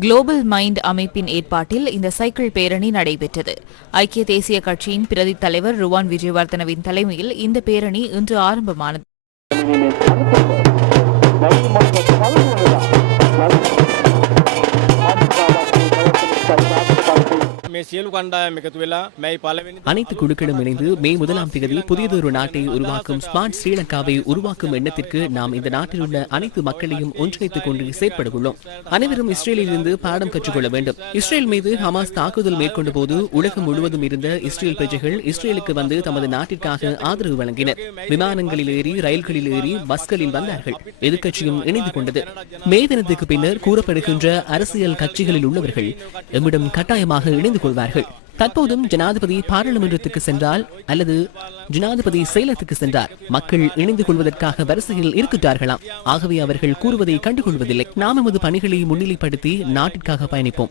Global mind அமைப்பின் ஏற்பாட்டில் இந்த சைக்கிள் பேரணி நடைபெற்றது. ஐக்கிய தேசிய கட்சியின் பிரதி தலைவர் ருவான் விஜயவர்தனவின் தலைமையில் இந்த பேரணி இன்று ஆரம்பமானது. සියලු කණ්ඩායම් එකතු වෙලා මැයි පලවෙනි அனைத்து குழுக்களும் இணைந்து மே முதலாம் தேதி புதியதொரு நாட்டை உருவாக்கும் ஸ்மார்ட் ஸ்ரீலங்காவை உருவாக்கும் எண்ணத்திற்கு நாம் இந்த நாட்டில் உள்ள அனைத்து மக்களையும் ஒன்றிணைத்துக் கொண்டு செயற்பட உள்ளோம் அனைவரும் இஸ்ரேலில் இருந்து பாடம் கற்றுக்கொள்ள வேண்டும் இஸ்ரேல் மீது ஹமாஸ் தாக்குதல் மேற்கொண்ட போது உலகம் முழுவதும் இருந்த இஸ்ரேல் பிரஜைகள் இஸ்ரேலுக்கு வந்து தமது நாட்டிற்காக ஆதரவு வழங்கினர் விமானங்களில் ஏறி ரயில்களில் ஏறி பஸ்களில் வந்தார்கள் எதிர்க்கட்சியும் இணைந்து கொண்டது மே தினத்துக்கு பின்னர் கூறப்படுகின்ற அரசியல் கட்சிகளில் உள்ளவர்கள் எம்மிடம் கட்டாயமாக இணைந்து கொள்வார்கள் தற்போதும் ஜனாதிபதி பாராளுமன்றத்துக்கு சென்றால் அல்லது ஜனாதிபதி செயலத்துக்கு சென்றார் மக்கள் இணைந்து கொள்வதற்காக வரிசையில் இருக்கின்றார்களாம். ஆகவே அவர்கள் கூறுவதை கண்டுகொள்வதில்லை. நாம் எமது பணிகளை முன்னிலைப்படுத்தி நாட்டிற்காக பயணிப்போம்.